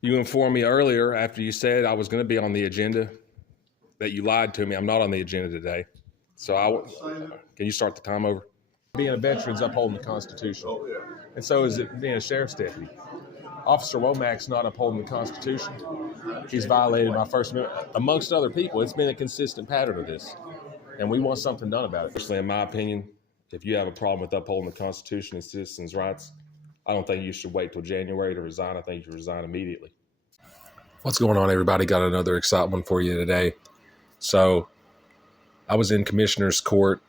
You informed me earlier after you said I was going to be on the agenda that you lied to me. I'm not on the agenda today. So can you start the time over? Being a veteran is upholding the Constitution. And so is it being a sheriff's deputy. Officer Womack's not upholding the Constitution. He's violated my First Amendment, amongst other people. It's been a consistent pattern of this. And we want something done about it. Personally, in my opinion, if you have a problem with upholding the Constitution and citizens' rights, I don't think you should wait till January to resign. I think you should resign immediately. What's going on, everybody? Got another exciting one for you today. So I was in Commissioner's Court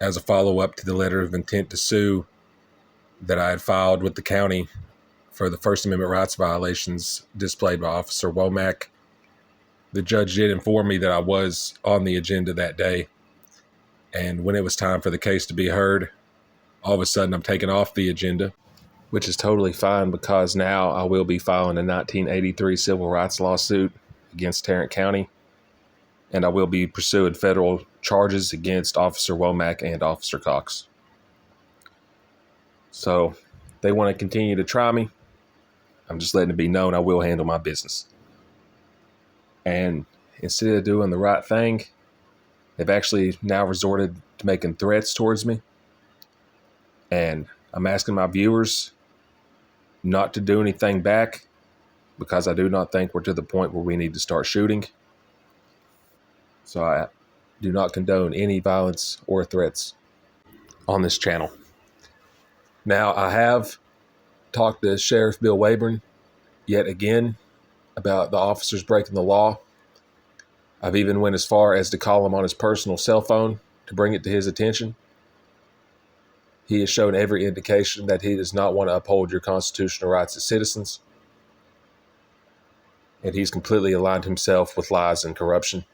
as a follow-up to the letter of intent to sue that I had filed with the county for the First Amendment rights violations displayed by Officer Womack. The judge did inform me that I was on the agenda that day. And when it was time for the case to be heard, all of a sudden I'm taken off the agenda, which is totally fine because now I will be filing a 1983 civil rights lawsuit against Tarrant County, and I will be pursuing federal charges against Officer Womack and Officer Cox. So they want to continue to try me. I'm just letting it be known I will handle my business. And instead of doing the right thing, they've actually now resorted to making threats towards me. And I'm asking my viewers not to do anything back because I do not think we're to the point where we need to start shooting. So I do not condone any violence or threats on this channel. Now, I have talked to Sheriff Bill Wayburn yet again about the officers breaking the law. I've even went as far as to call him on his personal cell phone to bring it to his attention. He has shown every indication that he does not want to uphold your constitutional rights as citizens. And he's completely aligned himself with lies and corruption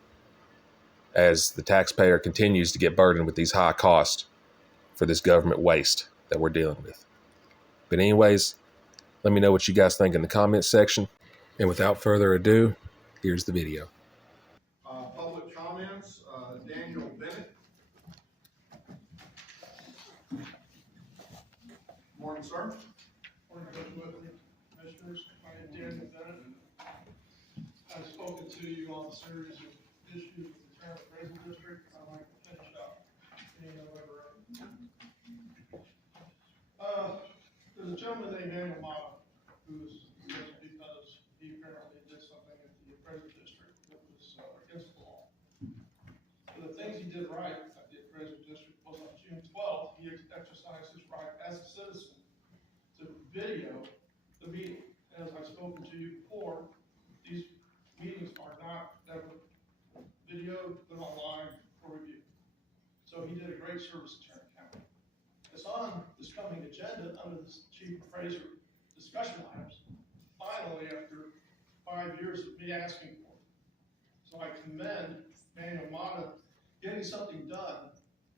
as the taxpayer continues to get burdened with these high costs for this government waste that we're dealing with. But anyways, let me know what you guys think in the comments section. And without further ado, here's the video. Public comments, Daniel Bennett. Morning, sir. Morning, Judge Whitley, Commissioners. My name is Daniel Bennett. I've spoken to you on a series of issues with the Tarrant Appraisal District. I'd like to finish up any November. There's a gentleman named Daniel Mata who's here because he apparently did something at the appraisal district that was against the law. So the things he did right at the appraisal district was on June 12th, he exercised his right as a citizen to video the meeting. As I've spoken to you before, these meetings are not ever videoed, but online for review. So he did a great service to Tarrant County. It's on this coming agenda under the Chief Appraiser discussion items, finally after 5 years of me asking for it. So I commend Daniel Mata getting something done.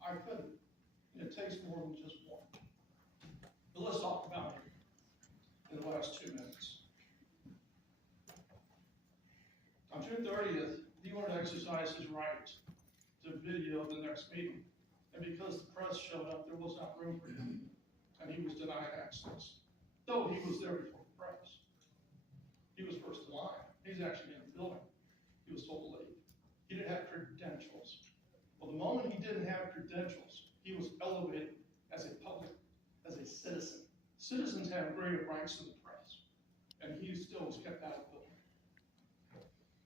I couldn't. It takes more than just one. But let's talk about it in the last 2 minutes. On June 30th, he wanted to exercise his right to video the next meeting. And because the press showed up, there was not room for him. And he was denied access. Though he was there before the press. He was first in line. He's actually in the building. He was told to leave. He didn't have credentials. Well, the moment he didn't have credentials, he was elevated as a citizen. Citizens have greater rights than the press. And he still was kept out of the building.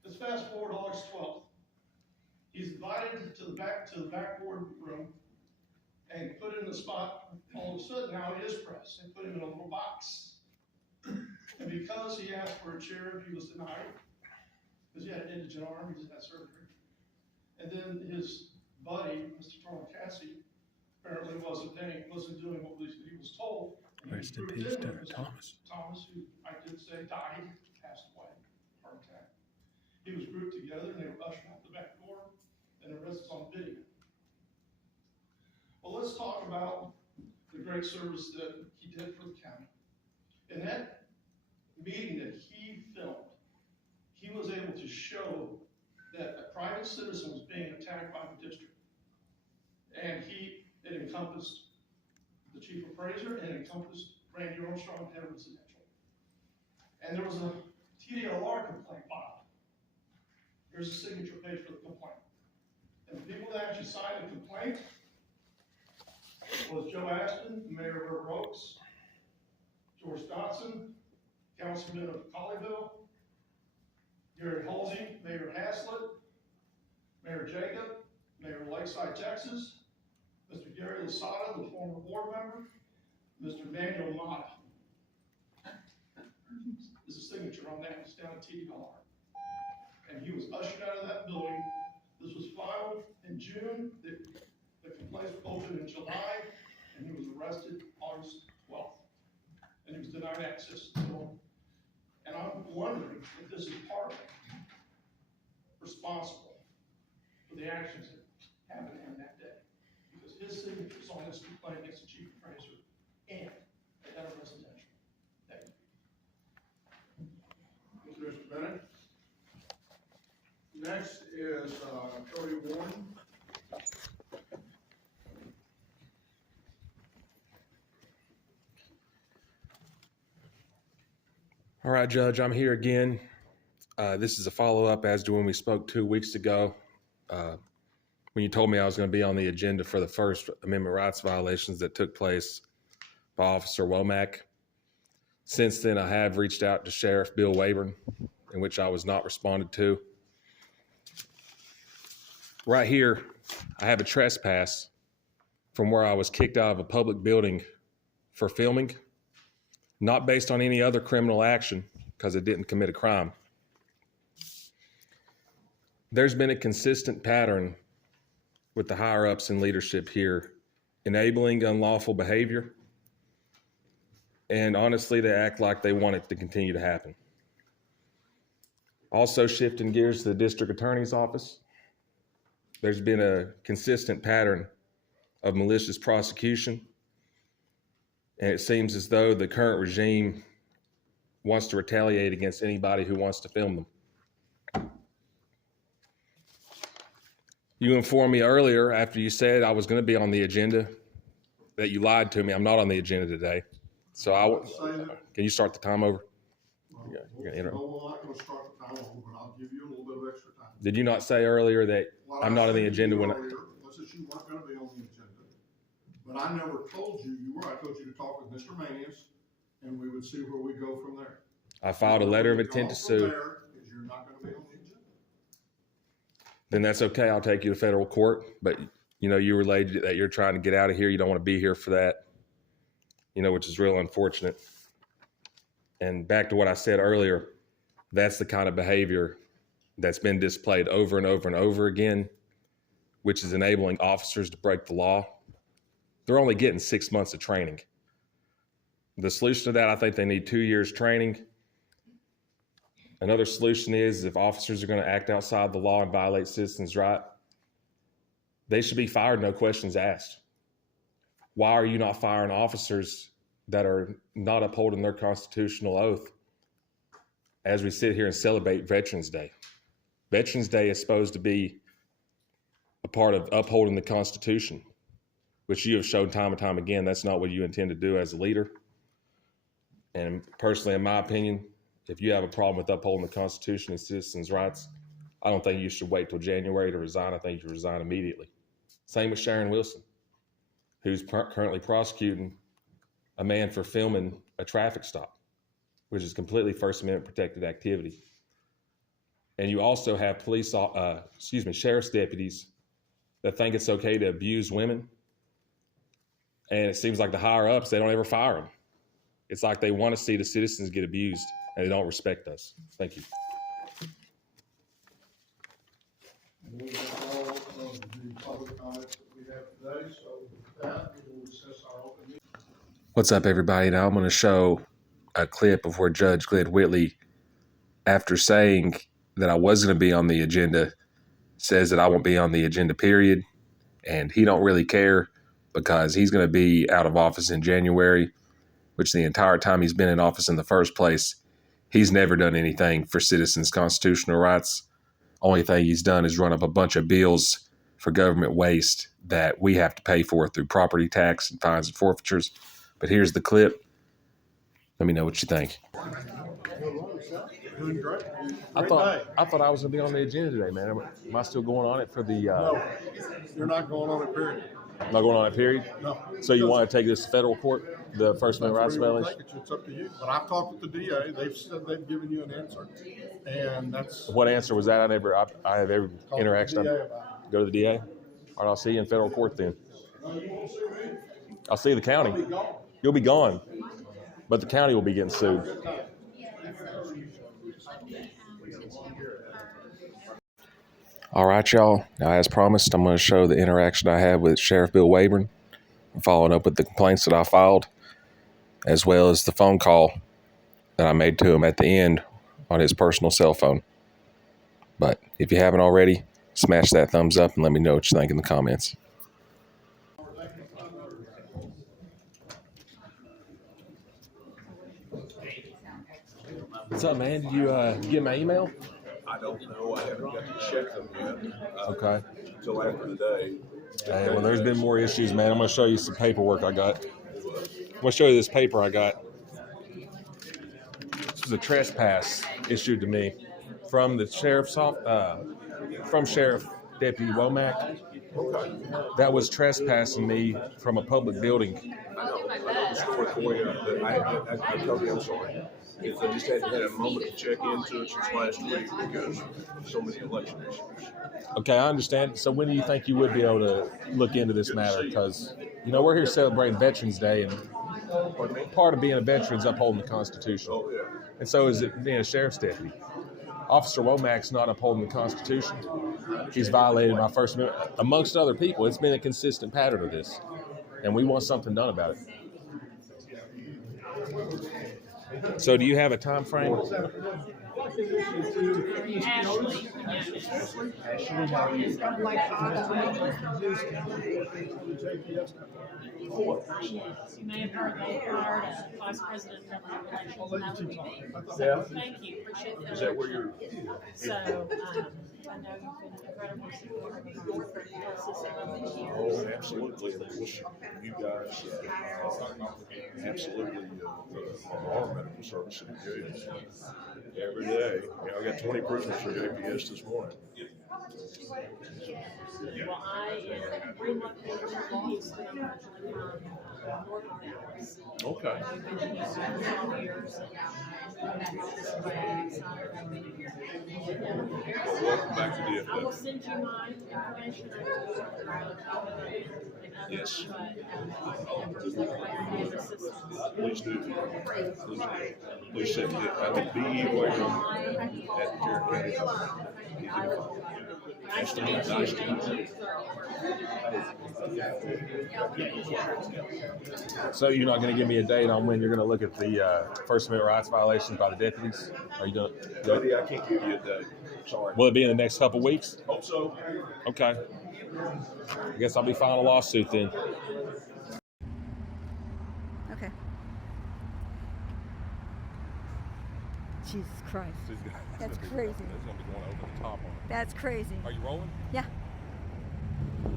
Let's fast forward to August 12th. He's invited to the backboard room and put in the spot. All of a sudden, now he is press. They put him in a little box. And because he asked for a chair, he was denied. Because he had an indigent arm, he just had surgery. And then his buddy, Mr. Tarrant, apparently wasn't doing what he was told. Rest in peace, Thomas. Thomas, who I did say died, passed away, heart attack. He was grouped together and they were ushered out the back door, and the rest is on video. Well, let's talk about the great service that he did for the county. In that meeting that he filmed, he was able to show that a private citizen was being attacked by the district. And it encompassed the chief appraiser and it encompassed Randy Armstrong, head of residential. And there was a TDLR complaint filed. Here's the signature page for the complaint. And the people that actually signed the complaint was Joe Ashton, Mayor of River Oaks, George Dotson, Councilman of Colleyville, Gary Halsey, Mayor Haslett, Mayor Jacob, Mayor of Lakeside, Texas, Mr. Gary Lasada, the former board member, Mr. Daniel Mata. There's a signature on that, it's down at TDLR. And he was ushered out of that building. This was filed in June, the complaint was opened in July, and he was arrested August 12th. And he was denied access to the building. And I'm wondering if this is partly responsible for the actions that happened to him that day. Because his signature is on this complaint against the chief appraiser and the head of residential. Thank you. Thank you, Mr. Bennett. Next is Cody Warren. All right, Judge, I'm here again. This is a follow-up as to when we spoke 2 weeks ago, when you told me I was going to be on the agenda for the First Amendment rights violations that took place by Officer Womack. Since then, I have reached out to Sheriff Bill Wayburn, in which I was not responded to. Right here, I have a trespass from where I was kicked out of a public building for filming, not based on any other criminal action because I didn't commit a crime. There's been a consistent pattern with the higher-ups in leadership here, enabling unlawful behavior, and honestly, they act like they want it to continue to happen. Also, shifting gears to the district attorney's office, there's been a consistent pattern of malicious prosecution, and it seems as though the current regime wants to retaliate against anybody who wants to film them. You informed me earlier after you said I was going to be on the agenda that you lied to me. I'm not on the agenda today. So can you start the time over? Well, Yeah, we're not going to start the time over, but I'll give you a little bit of extra time. Did you not say earlier that I'm not on the agenda when earlier was that you weren't going to be on the agenda. But I never told you you were. I told you to talk with Mr. Manius, and we would see where we go from there. I filed a letter of intent to sue? You're not going to be on the agenda. Then that's okay. I'll take you to federal court. But, you relayed that you're trying to get out of here. You don't want to be here for that, which is real unfortunate. And back to what I said earlier, that's the kind of behavior that's been displayed over and over and over again, which is enabling officers to break the law. They're only getting 6 months of training. The solution to that, I think they need 2 years training. Another solution is if officers are going to act outside the law and violate citizens' rights, they should be fired, no questions asked. Why are you not firing officers that are not upholding their constitutional oath as we sit here and celebrate Veterans Day? Veterans Day is supposed to be a part of upholding the Constitution, which you have shown time and time again, that's not what you intend to do as a leader. And personally, in my opinion, if you have a problem with upholding the Constitution and citizens' rights, I don't think you should wait till January to resign. I think you should resign immediately. Same with Sharon Wilson, who's currently prosecuting a man for filming a traffic stop, which is completely First Amendment protected activity. And you also have sheriff's deputies that think it's okay to abuse women. And it seems like the higher ups, they don't ever fire them. It's like they want to see the citizens get abused and they don't respect us. Thank you. And those are all of the public comments that we have today. So with that, we will discuss our open meeting. What's up, everybody? Now I'm going to show a clip of where Judge Glen Whitley, after saying that I was going to be on the agenda, says that I won't be on the agenda, period. And he don't really care because he's going to be out of office in January, which the entire time he's been in office in the first place, he's never done anything for citizens' constitutional rights. Only thing he's done is run up a bunch of bills for government waste that we have to pay for through property tax and fines and forfeitures. But here's the clip. Let me know what you think. Doing great. I Great thought day. I thought I was gonna be on the agenda today, man. Am I still going on it for the? No, you're not going on it, period. Not going on it, period. No. So you want to take this to federal court, the First Amendment rights That's where you violation? want to take it. It's up to you. But I've talked with the DA. They've said they've given you an answer, and that's What answer was that? I have every talk to interaction. the DA about Go to the DA. All right, I'll see you in federal court then. it. No, you won't see me. I'll see the I'll be county. gone. You'll be gone, but the county will be getting sued. Good time. All right, y'all. Now, as promised, I'm going to show the interaction I had with Sheriff Bill Wayburn, following up with the complaints that I filed, as well as the phone call that I made to him at the end on his personal cell phone. But if you haven't already, smash that thumbs up and let me know what you think in the comments. What's up, man? Did you get my email? I don't know. I haven't got to check them yet. Okay. Until after the day. Hey, well, there's been more issues, man. I'm going to show you some paperwork I got. I'm going to show you this paper I got. This was a trespass issued to me from the sheriff's office, from Sheriff Deputy Womack. That was trespassing me from a public building. I know the story for you, but I told you I'm sorry. If I just hadn't had a moment to check into it since last week because of so many election issues. Okay, I understand. So when do you think you would be able to look into this matter? Because, you know, we're here celebrating Veterans Day, and Pardon me? part of being a veteran is upholding the Constitution. Oh, yeah. And so is it being a sheriff's deputy. Officer Womack's not upholding the Constitution. He's violated my First Amendment. Amongst other people, it's been a consistent pattern of this. And we want something done about it. So do you have a time frame? You may have heard they hired a vice president of government relations, and that would be me. Yeah. So, thank you, appreciate that. Is that where you're? So, I know you've been incredibly supportive of our system over these years. Oh, absolutely. And of course, you guys absolutely are medical service in the jails every day. You know, I got 20 prisoners for JPS this morning. Well, I am relocated to Houston, I'm originally from North Carolina. Okay. I've been in Houston for 12 years, and I'm back on this way, excited about being here. Well, welcome back to I will DFW. send you my information Yes. But Please do. Please send it. I think B.E. Wayne at Tarrant County. Nice to meet you. Nice to meet you. So you're not going to give me a date on when you're going to look at the First Amendment rights violations by the deputies? Are you doing? Buddy, I can't give you a date. Sorry. Will it be in the next couple weeks? Hope so. Okay. I guess I'll be filing a lawsuit then. Okay. Jesus Christ. That's crazy. This is going to be going over the top on it. That's crazy. Are you rolling? Yeah. Put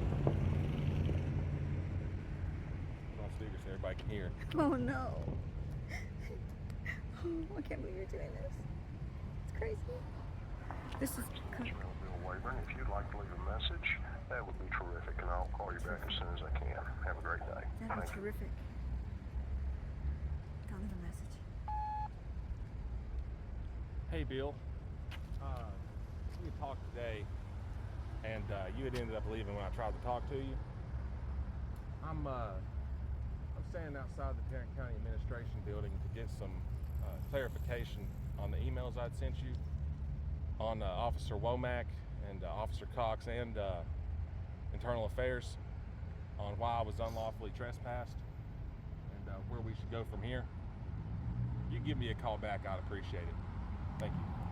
on speaker so everybody can hear. Oh no. Oh, I can't believe you're doing this. It's crazy. This is. Bill Wayburn, if you'd like to leave a message, that would be terrific, and I'll call you back as soon as I can. Have a great day. That'd Thank be you. terrific. Don't leave a message. Hey, Bill. We talked today, and you had ended up leaving when I tried to talk to you. I'm standing outside the Tarrant County Administration Building to get some clarification on the emails I'd sent you on Officer Womack and Officer Cox and Internal Affairs on why I was unlawfully trespassed and where we should go from here. You give me a call back, I'd appreciate it. Thank you.